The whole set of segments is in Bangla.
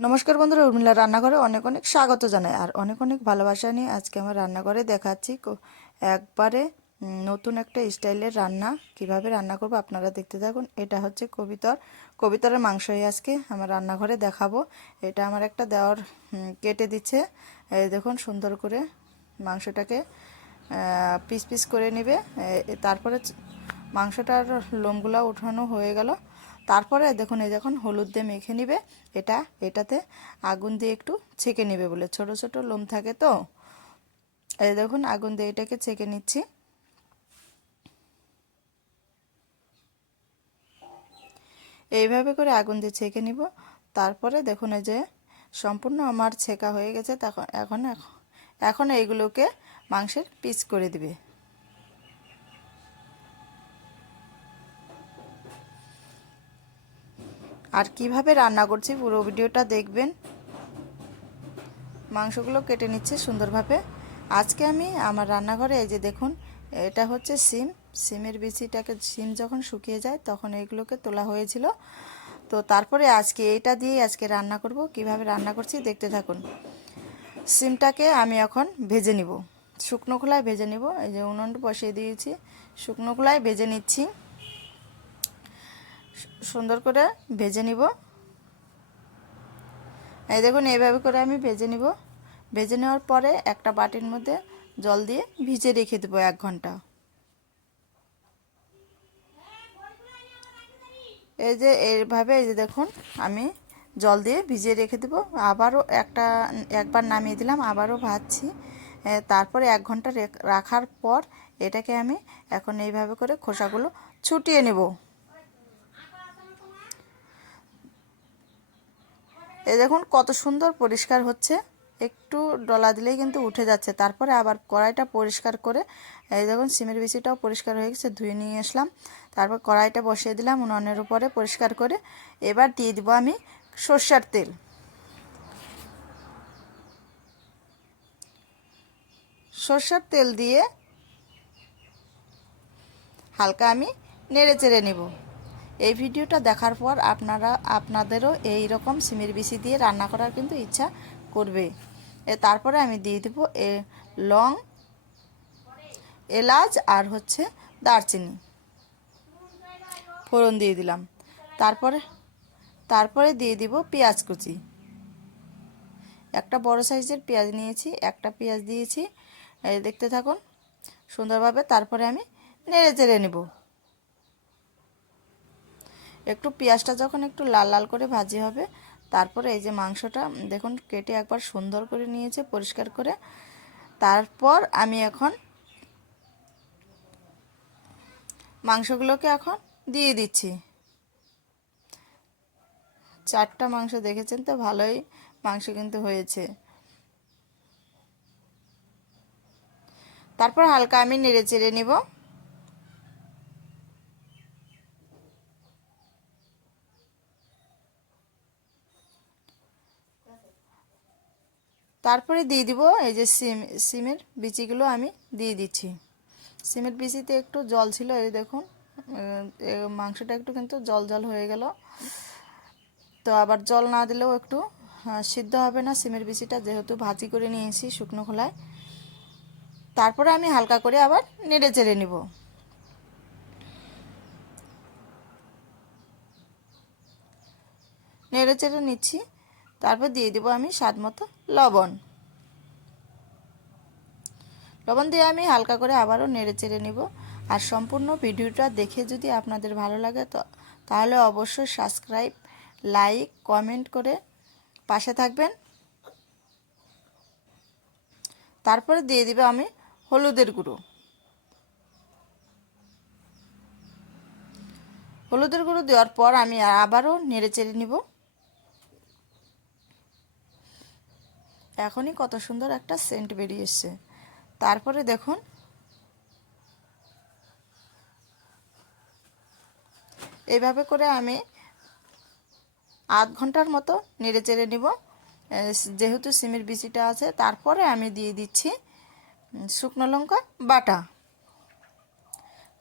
নমস্কার বন্ধুরা, উর্মিলা রান্নাঘরে অনেক অনেক স্বাগত জানাই আর অনেক অনেক ভালোবাসা নিয়ে আজকে আমার রান্নাঘরে দেখাচ্ছি একবারে নতুন একটা স্টাইলের রান্না, কীভাবে রান্না করব আপনারা দেখতে থাকুন। এটা হচ্ছে কবিতর। কবিতরের মাংসই আজকে আমার রান্নাঘরে দেখাবো। এটা আমার একটা দেওয়ার কেটে দিচ্ছে। দেখুন সুন্দর করে মাংসটাকে পিস পিস করে নেবে। তারপরে মাংসটার লোমগুলো উঠানো হয়ে গেল। তারপরে দেখুন, এই যখন হলুদ দিয়ে মেখে নিবে। এটা, এটাতে আগুন দিয়ে একটু ছেঁকে নেবে বলে। ছোট ছোট লোম থাকে তো। এই দেখুন, আগুন দিয়ে এটাকে ছেঁকে নিচ্ছি। এইভাবে করে আগুন দিয়ে ছেঁকে নিব। তারপরে দেখুন, এই যে সম্পূর্ণ আমার ছেঁকা হয়ে গেছে, তখন, এখন এখন এইগুলোকে মাংসের পিস করে দিবে। আর কীভাবে রান্না করছি পুরো ভিডিওটা দেখবেন। মাংসগুলো কেটে নিচ্ছে সুন্দরভাবে। আজকে আমি আমার রান্নাঘরে এই যে দেখুন, এটা হচ্ছে সিম। সিমের বিচিটাকে, সিম যখন শুকিয়ে যায় তখন এইগুলোকে তোলা হয়েছিল। তো তারপরে আজকে এইটা দিয়ে আজকে রান্না করব। কীভাবে রান্না করছি দেখতে থাকুন। সিমটাকে আমি এখন ভেজে নিব। শুকনো খোলায় ভেজে নিব। এই যে উনুনটা বসিয়ে দিয়েছি। শুকনো খোলায় ভেজে নিচ্ছি। সুন্দর করে ভেজে নিব। এই দেখুন, এইভাবে করে আমি ভেজে নিব। ভেজে নেওয়ার পরে একটা বাটির মধ্যে জল দিয়ে ভিজে রেখে দেবো এক ঘণ্টা। এই যে, এইভাবে, এই যে দেখুন, আমি জল দিয়ে ভিজিয়ে রেখে দেবো। আবারও একটা, একবার নামিয়ে দিলাম, আবারও ভাজছি। তারপরে এক ঘণ্টা রেখ- রাখার পর এটাকে আমি এখন এইভাবে করে খোসাগুলো ছুটিয়ে নেব। এই দেখুন কত সুন্দর পরিষ্কার হচ্ছে। একটু ডলা দিলেই কিন্তু উঠে যাচ্ছে। তারপরে আবার কড়াইটা পরিষ্কার করে, এই দেখুন সিমের বিচিটাও পরিষ্কার হয়ে গেছে, ধুয়ে নিয়ে আসলাম। তারপর কড়াইটা বসিয়ে দিলাম উনুনের উপরে পরিষ্কার করে। এবার দিয়ে দিব আমি সর্ষার তেল। সর্ষার তেল দিয়ে হালকা আমি নেড়ে চেড়ে নেব। এই ভিডিওটা দেখার পর আপনারা, আপনাদেরও এই রকম সিমের বিচি দিয়ে রান্না করার কিন্তু ইচ্ছা করবে। এ তারপরে আমি দিয়ে দেবো এ লং, এলাচ আর হচ্ছে দারচিনি। ফোড়ন দিয়ে দিলাম। তারপরে তারপরে দিয়ে দিব পেঁয়াজ কুচি। একটা বড় সাইজের পেঁয়াজ নিয়েছি, একটা পেঁয়াজ দিয়েছি। দেখতে থাকুন সুন্দরভাবে। তারপরে আমি নেড়ে চেড়ে নেব। একটু পেঁয়াজটা যখন একটু লাল লাল করে ভাজি হবে, তারপরে এই যে মাংসটা দেখুন কেটে একবার সুন্দর করে নিয়েছে, পরিষ্কার করে। তারপর আমি এখন মাংসগুলোকে এখন দিয়ে দিচ্ছি। চারটা মাংস দেখেছেন তো, ভালোই মাংস কিন্তু হয়েছে। তারপর হালকা আমি নেড়ে চেড়ে নিব। তারপরে দিয়ে দিব এই যে সিম, সিমের বিচিগুলো আমি দিয়ে দিচ্ছি। সিমের বিচিতে একটু জল ছিল, এই দেখুন মাংসটা একটু কিন্তু জল জল হয়ে গেল। তো আবার জল না দিলেও একটু সিদ্ধ হবে না সিমের বিচিটা, যেহেতু ভাজি করে নিয়েছি শুকনো খোলায়। তারপরে আমি হালকা করে আবার নেড়ে চেড়ে নিব। নেড়ে চেড়ে নিচ্ছি। তারপর দিয়ে দেবো আমি স্বাদ মতো লবণ। লবণ দিয়ে আমি হালকা করে আবারও নেড়ে চেড়ে নিব। আর সম্পূর্ণ ভিডিওটা দেখে যদি আপনাদের ভালো লাগে তো তাহলে অবশ্যই সাবস্ক্রাইব, লাইক, কমেন্ট করে পাশে থাকবেন। তারপরে দিয়ে দিবে আমি হলুদের গুঁড়ো। হলুদের গুঁড়ো দেওয়ার পর আমি আবারও নেড়ে চেড়ে নিব। এখনই কত সুন্দর একটা সেন্ট বেরিয়ে এসছে। তারপরে দেখুন। এইভাবে করে আমি আধ ঘণ্টার মতো নেড়ে চেড়ে নিব। যেহেতু সিমের বিচিটা আছে, তারপরে আমি দিয়ে দিচ্ছি শুকনো লঙ্কা বাটা।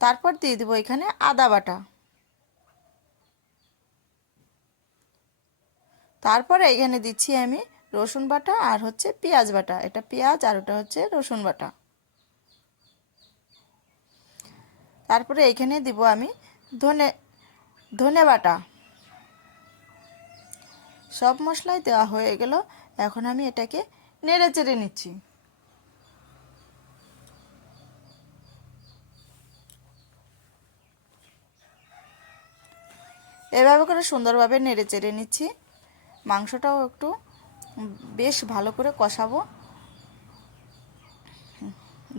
তারপর দিয়ে দেবো এখানে আদা বাটা। তারপরে এখানে দিচ্ছি আমি রসুন বাটা আর হচ্ছে পেঁয়াজ বাটা। এটা পেঁয়াজ আর ওটা হচ্ছে রসুন বাটা। তারপরে এইখানে দিব আমি ধনে ধনে বাটা। সব মশলাই দেওয়া হয়ে গেল। এখন আমি এটাকে নেড়ে চেড়ে নিচ্ছি। এভাবে করে সুন্দরভাবে নেড়ে চেড়ে নিচ্ছি। মাংসটাও একটু বেশ ভালো করে কষাবো।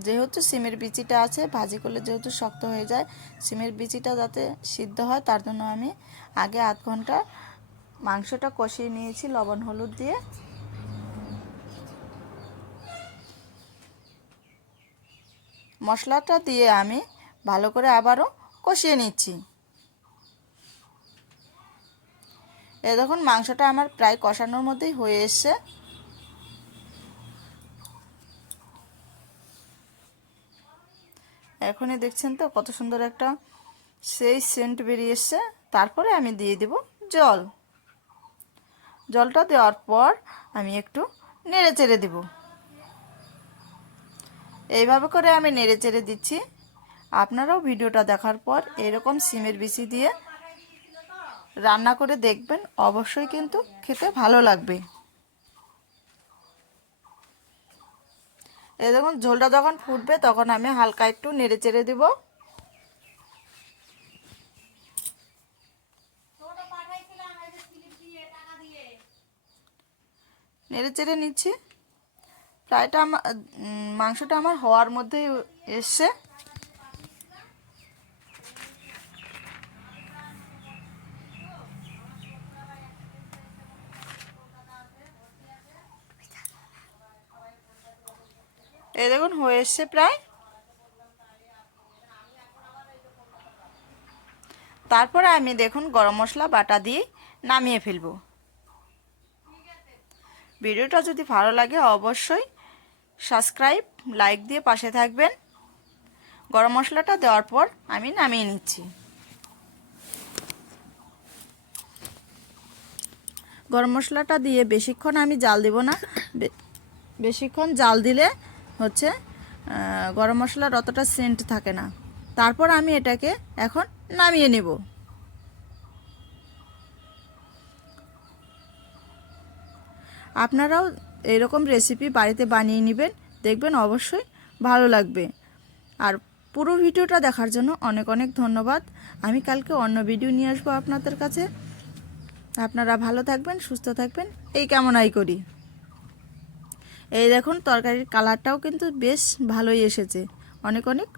যেহেতু সিমের বিচিটা আছে, ভাজি করলে যেহেতু শক্ত হয়ে যায়, সিমের বিচিটা যাতে সিদ্ধ হয়, তার জন্য আমি আগে আধ ঘণ্টা মাংসটা কষিয়ে নিয়েছি লবণ, হলুদ দিয়ে। মশলাটা দিয়ে আমি ভালো করে আবারও কষিয়ে নিচ্ছি। এ দেখুন, মাংসটা আমার প্রায় কষানোর মধ্যেই হয়ে এসছে। এখনই দেখছেন তো, কত সুন্দর একটা সেই সেন্ট বেরিয়ে এসছে। তারপরে আমি দিয়ে দেব জল। জলটা দেওয়ার পর আমি একটু নেড়ে চেড়ে দেব। এইভাবে করে আমি নেড়ে চেড়ে দিচ্ছি। আপনারাও ভিডিওটা দেখার পর এরকম সিমের বিচি দিয়ে রান্না করে দেখবেন, অবশ্যই কিন্তু খেতে ভালো লাগবে। এ দেখুন, ঝোলটা যখন ফুটবে তখন আমি হালকা একটু নেড়ে চেড়ে দিব। নেড়ে চেড়ে নিচ্ছি। প্রায়টা আমার মাংসটা আমার হওয়ার মধ্যেই এসছে। এই দেখুন, হয়ে এসছে প্রায়। তারপরে আমি দেখুন, গরম মশলা, বাটা দিয়ে নামিয়ে ফেলব। ভিডিওটা যদি ভালো লাগে, অবশ্যই সাবস্ক্রাইব, লাইক দিয়ে পাশে থাকবেন। গরম মশলাটা দেওয়ার পর আমি নামিয়ে নিচ্ছি। গরম মশলাটা দিয়ে বেশিক্ষণ আমি জাল দেব না। বেশিক্ষণ জাল দিলে হচ্ছে গরম মশলার অতটা সেন্ট থাকে না। তারপর আমি এটাকে এখন নামিয়ে নেব। আপনারাও এরকম রেসিপি বাড়িতে বানিয়ে নেবেন, দেখবেন অবশ্যই ভালো লাগবে। আর পুরো ভিডিওটা দেখার জন্য অনেক অনেক ধন্যবাদ। আমি কালকে অন্য ভিডিও নিয়ে আসব আপনাদের কাছে। আপনারা ভালো থাকবেন, সুস্থ থাকবেন, এই কামনাই করি। এই দেখুন তরকারির কালারটাও কিন্তু বেশ ভালোই এসেছে। অনেক অনেক